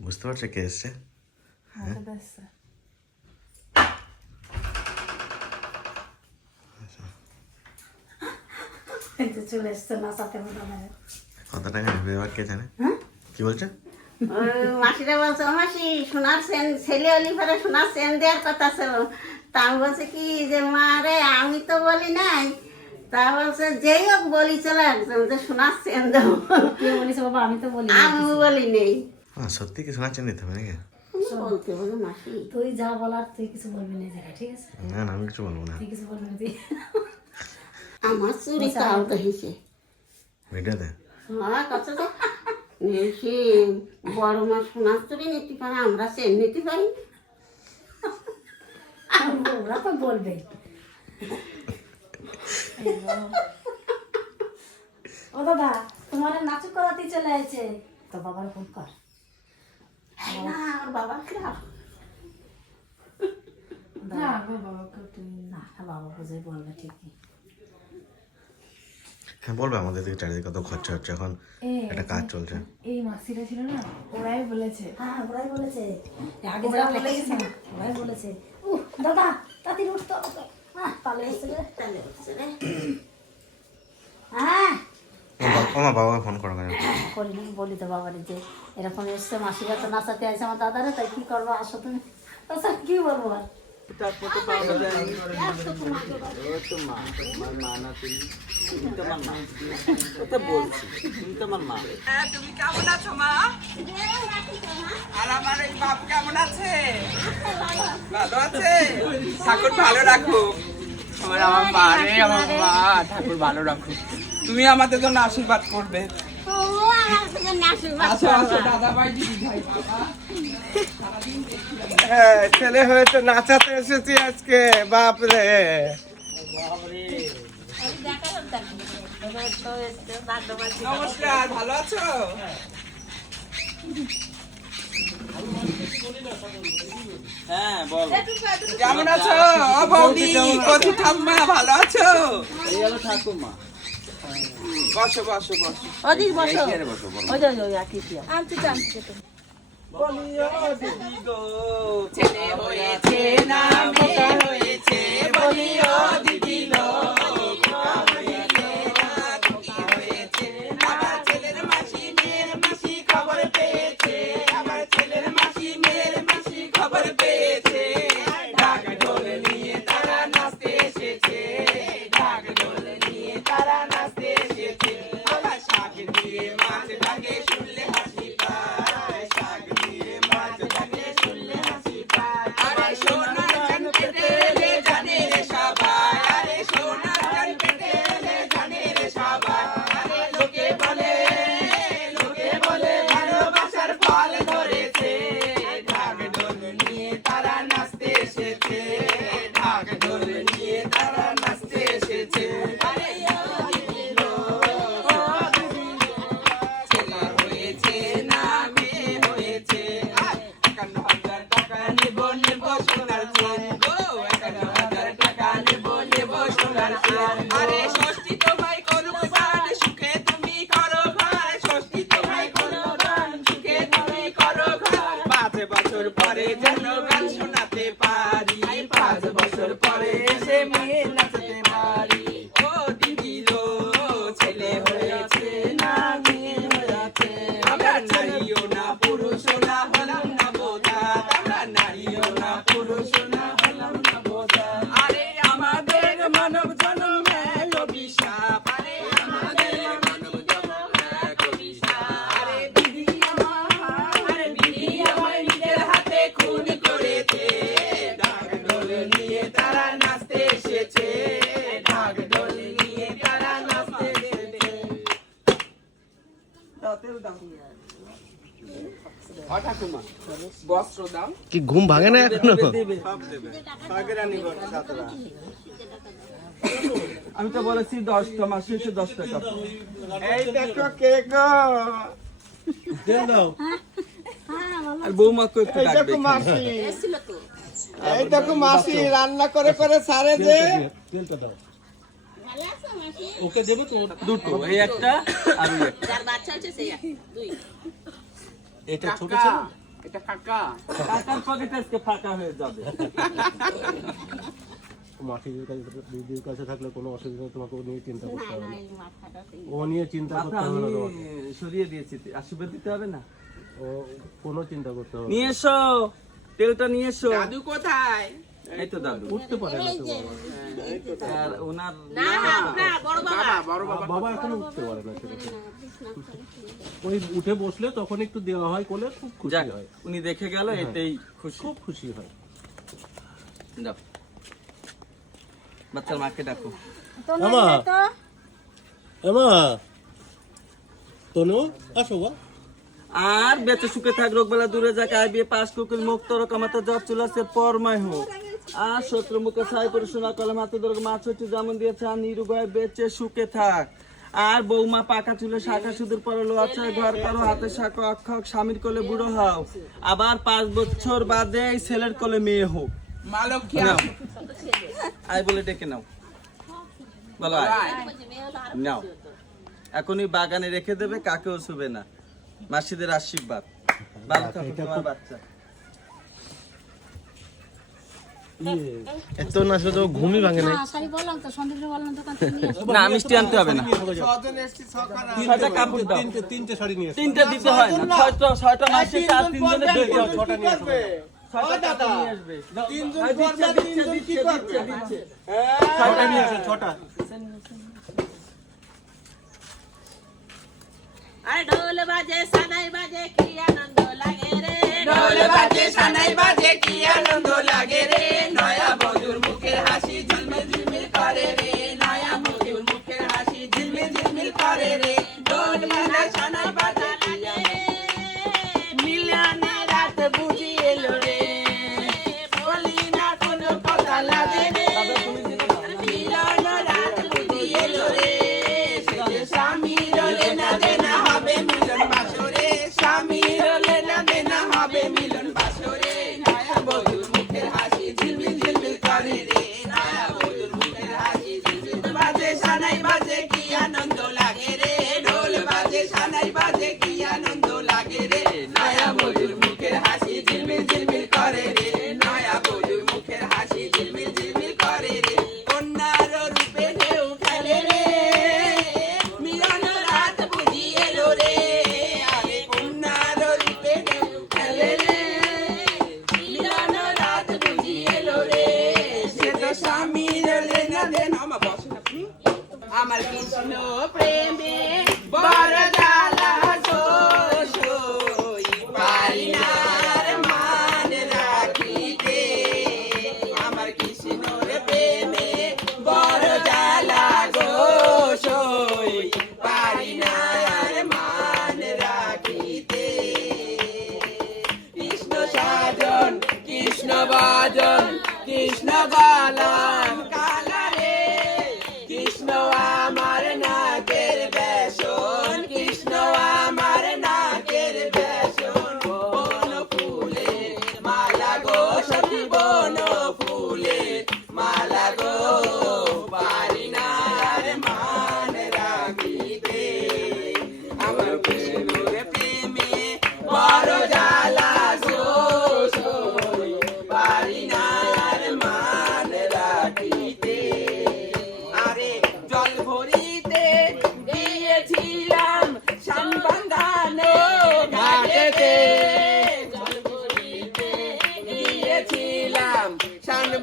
বুঝতে পারছ কে এসছে হাতে দেখছে এই যে চলে এসছে নাচাতে মতো লাগে কত টাকা নেবে এবার কে জানে কি বলছো মাসিরা বলছে মাসি সোনার সেন ছেলে সোনার সেন দেওয়ার কথা ছিল তা আমি বলছে কি যে মা রে আমি তো বলি নাই তা বলছে যেই হোক বলি চলে একদম যে সোনার সেন দেবো কে বলিস বাবা আমি তো বলি আমি বলি নেই সত্যি কি শোনাচ্ছেন নিতে হবে নাকি? বলতে বলো মাসি তুই যা বলার তুই কিছু বলবি না ঠিক আছে? না না আমি কিছু বলব না। তুই কিছু বলবি না আমার চুরি তাও তো ভিডিওতে হ্যাঁ কথা তো সে বড় সোনার চুরি নিতে পারে আমরা নিতে পারি। ওরা তো বলবে। ও দাদা তোমার নাচু করাতে চলে আছে তো বাবার ফোন কর। আমার বাবা খারাপ না বাবাকে তুমি না বাবা বুঝে বলবে ঠিকই। হ্যাঁ বলবে আমাদের দিকে চারিদিকে কত খরচা হচ্ছে এখন একটা কাজ চলছে। এই মাসিরা ছিল না ওরাই বলেছে। হ্যাঁ ওরাই বলেছে। আগে যারা বলেছে না। ওরাই বলেছে। উ দাদা তাতি উঠতো হ্যাঁ পালে এসে রে। তাহলে হচ্ছে রে। হ্যাঁ মা বাবাকে ফোন করো কেন করি না বলি তো বাবারে যে এরকম এসছে মাসিরা তো নাচাতে আছে আমার দাদারে তাই কি করব আসো তুমি। তাছাড়া কি বলব আর? তুমি তুমি মা ও তুমি তো আমার মা। হ্যাঁ, তুমি কেমন আছো মা? আর আমার এই বাপ কেমন আছে? ভালো আছে? ঠাকুর ভালো রাখো আমার আমার মা রে আমার মা ঠাকুর ভালো রাখো তুমি আমাদের জন্য আশীর্বাদ করবে। আসো আসো দাদা ভাই দিদি ভাই বাবা। হ্যাঁ ছেলে হয়েছে নাচাতে এসেছি আজকে বাপরে। নমস্কার ভালো আছো? হ্যাঁ বল। কেমন আছো? বৌদি কচি ঠাম্মা ভালো আছো? এই ঠাকুমা বসো বসো বসো। ওদিক বসো। বসো বলো ওই যে ওই বলিও দিগো। ছেলে হয়েছে না মেয়ে হয়েছে বলিও ঠাকুমা বস্ত্র দাও কি ঘুম ভাঙে না এখনও? আমি তো বলেছি দশটা মাস শেষে দশ টাকা। এই দেখো কে গো আর বৌমাকে একটু এই ডাকবে মাসি। এই দেখো মাসি রান্না করে করে সারে যে দুটো এই একটা আর একটা। যার বাচ্চা হচ্ছে সেই দুই। এটা ছোট ছিল? এটা ফাঁকা। কাকার পকেট আজকে ফাঁকা হয়ে যাবে। মাসির কাছে দিদির কাছে থাকলে কোনো অসুবিধা নেই, তোমাকে ও নিয়ে চিন্তা করতে হবে না। ও নিয়ে চিন্তা করতে হবে না সরিয়ে দিয়েছি আশীর্বাদ দিতে হবে না? ও কোনো চিন্তা করতে হবে নিয়ে এসো তেলটা নিয়ে এসো। দাদু কোথায়? এই তো দাদু। উঠতে পারে না তো আর ওনার বাবা। বড় বাবা। বাবা এখন উঠতে পারে না ওই উঠে বসলে তখন একটু দেওয়া হয় কোলে খুব খুশি হয়। উনি দেখে গেল এটাই খুশি। খুব খুশি হয়। বাচ্চার মাকে ডাকো। আমা। আমা। তনু আসো বা আর বেঁচে সুখে থাক রোগবেলা দূরে যাক আই বিয়ে পাস কুকুল মুক্ত রকমাতে জব চুলাছে পরমায় হোক। আর ছাই করে কলম হাতে ধরে মাছ হচ্ছে যেমন দিয়েছে আর নিরুভয় বেঁচে সুখে থাক। আর বৌমা পাকা চুলে শাখা সুদূর পরে লোয়াছে ঘর করো হাতে শাখা অক্ষক স্বামীর কোলে বুড়ো হও। আবার পাঁচ বছর বাদে এই ছেলের কোলে মেয়ে হোক। আই বলে ডেকে নাও। বলো নাও। এখনই বাগানে রেখে দেবে কাকেও শুবে না। মাসিদের আশীর্বাদ। ভালো থাকো তোমার বাচ্চা। এত নাচলে তো ঘুমই ভাঙে আসো। না মিষ্টি আনতে হবে না। ছয়টা কাপড় দাও তিনটে শাড়ি নিয়ে। দিতে হয় না। ছয়টা ছয়টা তিনজনে ছটা নিয়ে আসবে। আর ঢোল বাজে সানাই বাজে কি আনন্দ লাগে রে। ঢোল বাজে সানাই বাজে কি আনন্দ লাগে রে নয়া কৃষ্ণ বাজন কৃষ্ণ বালাম কালা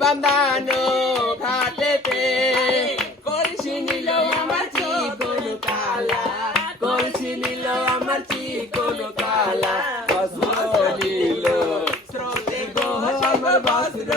বান্ধানো ঘাটেতে কলসি নিল আমার চিকন কালা, কলসি নিল আমার চিকন কালা। বস্ত্র নিল, স্রোতে গো আমার বস্ত্র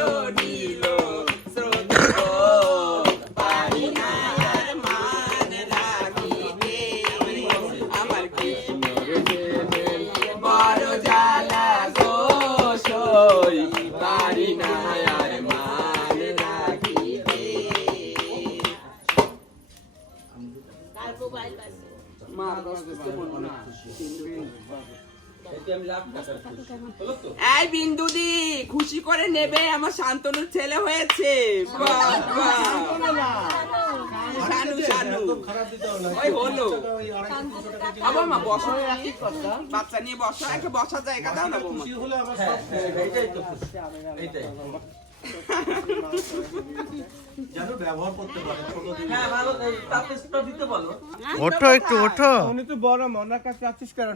এই বিন্দুদি খুশি করে নেবে আমার শান্তনুর ছেলে হয়েছে। বাহ, বাহ। শানু শানু। ওই হলো। আবার মা বসো। বাচ্চা নিয়ে বসো একটা বসার জায়গা দাও না বৌমা। তো যেন ব্যবহার করতে পারে ছোট হ্যাঁ ভালো এই তাপেসটা দিতে বলো। ওঠো একটু ওঠো।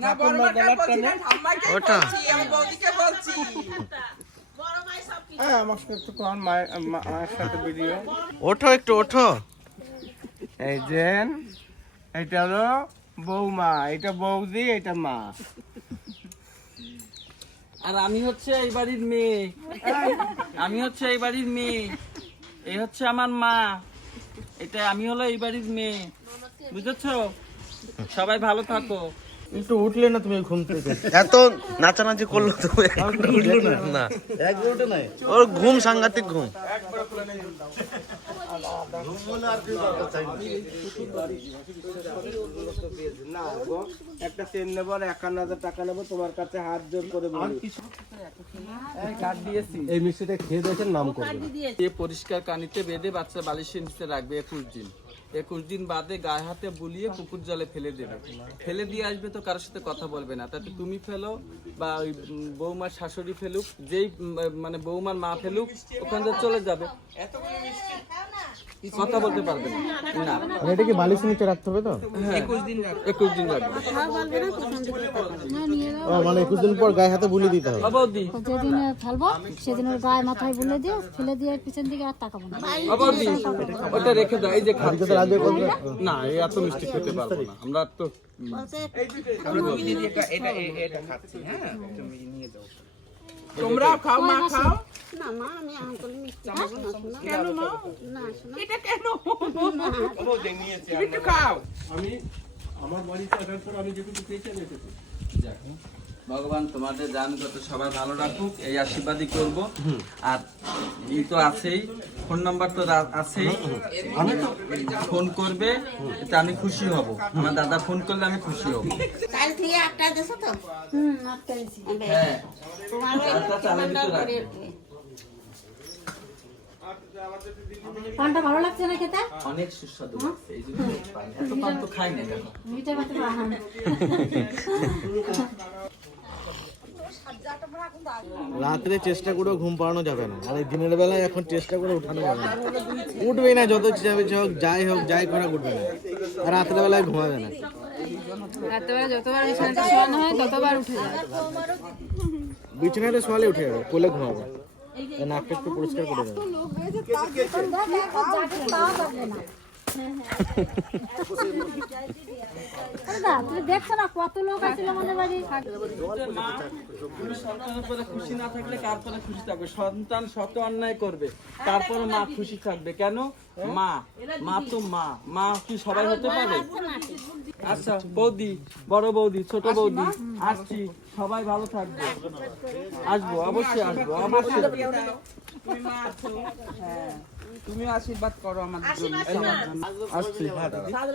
না বড় মাকে বলছি না ঠাম্মাকে ওটা। বলছি আমি বৌদিকে বলছি। বড় ভাই সব কিছু ওঠো একটু ওঠো। এই যে এটা হলো বৌমা এটা বৌদি এটা মা। আর আমি হচ্ছে এই বাড়ির মেয়ে। আমি হচ্ছে এই বাড়ির মেয়ে। এই হচ্ছে আমার মা। এটা আমি হলো এই বাড়ির মেয়ে। বুঝেছ? সবাই ভালো থাকো। একটু উঠলে না তুমি ঘুম থেকে? এত নাচানাচি করল তো না। ওর ঘুম সাংঘাতিক ঘুম। একটা নেব একান্ন হাজার টাকা নেব তোমার কাছে হাত জোর করে পরিষ্কার কানিতে বেঁধে বাচ্চা বালিশের নিচে রাখবে একুশ দিন একুশ দিন বাদে গায়ে হাতে বুলিয়ে পুকুর জলে ফেলে দেবে ফেলে দিয়ে আসবে তো কারোর সাথে কথা বলবে না তাতে তুমি ফেলো বা ওই বৌমার শাশুড়ি ফেলুক যেই মানে বৌমার মা ফেলুক ওখান থেকে চলে যাবে কথা বলতে পারবে না। না। এটা কি বালিশ নিচে রাখতে হবে তো? একুশ দিন একুশ দিন ও মানে একুশ দিন পর গায়ে হাতে বুলি দিতে হবে। অবধি যেদিন ফেলব সেদিন ওর গায়ে মাথায় বুলে দিয়ে ফেলে দিয়ে পিছন দিকে আর তাকাবো না। অবধি ওটা রেখে দাও এই যে না এই এত মিষ্টি খেতে পারব না। আমরা তো এটা এটা খাচ্ছি হ্যাঁ? তুমি নিয়ে যাও তোমরাও খাও মা খাও। না মা আমি আঙ্কুল মিষ্টি খাব না। শোনা কেন মা? না শোনা। এটা কেন? খাও। আমি আমার বাড়িতে আসার পর আমি যেটুকু পেয়েছি আমি এসেছি ভগবান তোমাদের দান কত সবাই ভালো রাখুক এই আশীর্বাদই করব। আর ই তো আছেই ফোন নাম্বার তো আছেই। আমি তো ফোন করবে এটা আমি খুশি হব। আমার দাদা ফোন করলে আমি খুশি হব। কাল থেকে আটটা দেছো তো? হুম আটটা দিছি হ্যাঁ। তোমার ভিতরে রাখবে। পানটা ভালো লাগছে না খেতে? অনেক সুস্বাদু এই জন্য এত পান তো খাই না কেন? মিঠে ভাতে বাহান রাত্রে চেষ্টা করেও ঘুম পাড়ানো যাবে না। আর এই দিনের বেলায় এখন চেষ্টা করে উঠানো যাবে না। উঠবে না যত যাবে হোক যাই হোক যাই করা উঠবে না। আর রাত্রে বেলায় ঘুমাবে না। যতবার বিছানাতে শোয়ানো হয় ততবার উঠে যায়। বিছানাতে শোয়ালে উঠে যাবে কোলে ঘুমাবে। নাকটা একটু পরিষ্কার করে দেবে দেখছ না। কত লোক আসছিল আমাদের বাড়ি সন্তানের খুশি না থাকলে কার খুশি থাকবে সন্তান শত অন্যায় করবে তারপরে মা খুশি থাকবে। কেন? মা। মা তো মা। মা কি সবাই হতে পারে? আচ্ছা বৌদি বড় বৌদি ছোট বৌদি আসছি সবাই ভালো থাকবে। আসব অবশ্যই আসব অবশ্যই। তুমি হ্যাঁ আশীর্বাদ করো আমাদের জন্য আসছি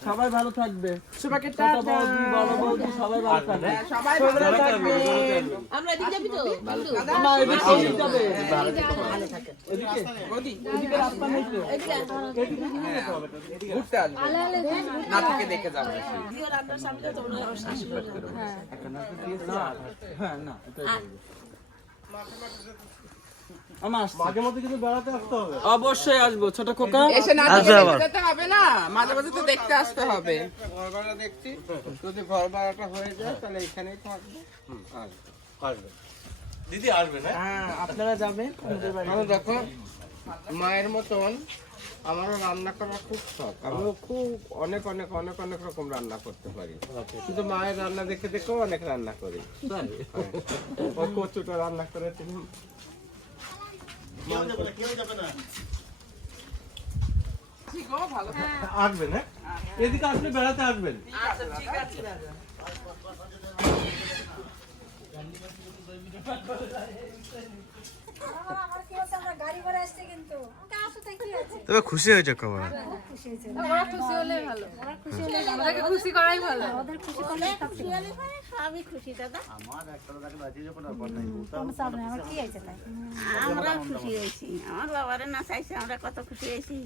সবাই ভালো থাকবে। সবাইকে বৌদি বড় বৌদি সবাই ভালো থাকবে। সবাই ভালো থাকবেন আমরা এদিকে যাবি তো? বন্ধু মা এদিকে যাবে। এদিকে বৌদি এদিকে রাস্তা নেই তো। এদিকে ঘুরতে আসবে। নাটকে দেখে যাবে। হ্যাঁ না এটাই বলব। আমার আসছি। মাঝে মধ্যে কিন্তু বেড়াতে আসতে হবে অবশ্যই আসব। ছোট খোকা? এসে নাটকে দেখতে যেতে হবে না? মাঝে মাঝে তো দেখতে আসতে হবে। ঘর ভাড়া দেখছি। যদি ঘর ভাড়াটা হয়ে যায় তাহলে এখানেই থাকব। আসবে। দিদি আসবে না? হ্যাঁ আপনারা যাবেন আমি দেখো মায়ের মতন আমারও রান্না করার খুব শখ। আমিও খুব অনেক অনেক অনেক অনেক রকম রান্না করতে পারি। কিন্তু মায়ের রান্না দেখে দেখেও অনেক রান্না করি। ও কচুটা রান্না করেছিলাম কেউ যাবে না কেউ যাবে না ঠিক ও ভালো আসবেন হ্যাঁ? এদিকে আসলে বেড়াতে আসবেন গাড়ি করে আসছে কিন্তু। তবে খুশি হয়েছে খবর খুশি হয়েছে। ওরা খুশি হলে ভালো। ওরা খুশি হলে ওদেরকে খুশি করাই ভালো। ওদের খুশি করলে খুশি হলে পরে সবই খুশি দাদা। কোনো চাপ নেই। আমার কি আছে তাই? আমরা খুশি হয়েছি। আমার বাবারে না চাইছে আমরা কত খুশি হয়েছি।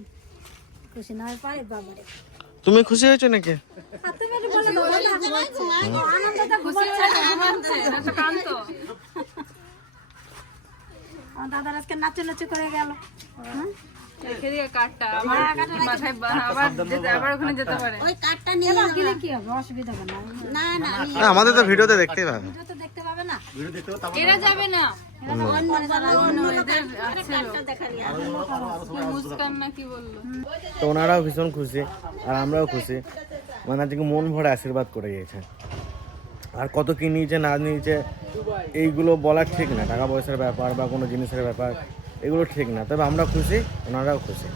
খুশি না হয় পারে বাবারে। তুমি খুশি হয়েছো নাকি। আমার দাদার আজকে নাচে নাচে করে গেল। হ্যাঁ? রেখে। দিয়ে কাঠটা আবার মাথায় আবার আবার ওখানে যেতে পারে। ওই কার্ডটা নিয়ে গেলে কি হবে? অসুবিধা হবে না। না না না, আমাদের তো ভিডিওতে পাবে। দেখতে পাবে না। এরা যাবে না। দেখালি মুস্কান না তো ওনারাও ভীষণ খুশি আর আমরাও খুশি। মানে আজকে মন ভরে আশীর্বাদ করে গিয়েছে। আর কত কি নিয়েছে না নিয়েছে এইগুলো বলার ঠিক না। টাকা পয়সার ব্যাপার বা কোনো জিনিসের ব্যাপার। এগুলো ঠিক না তবে আমরা খুশি ওনারাও খুশি।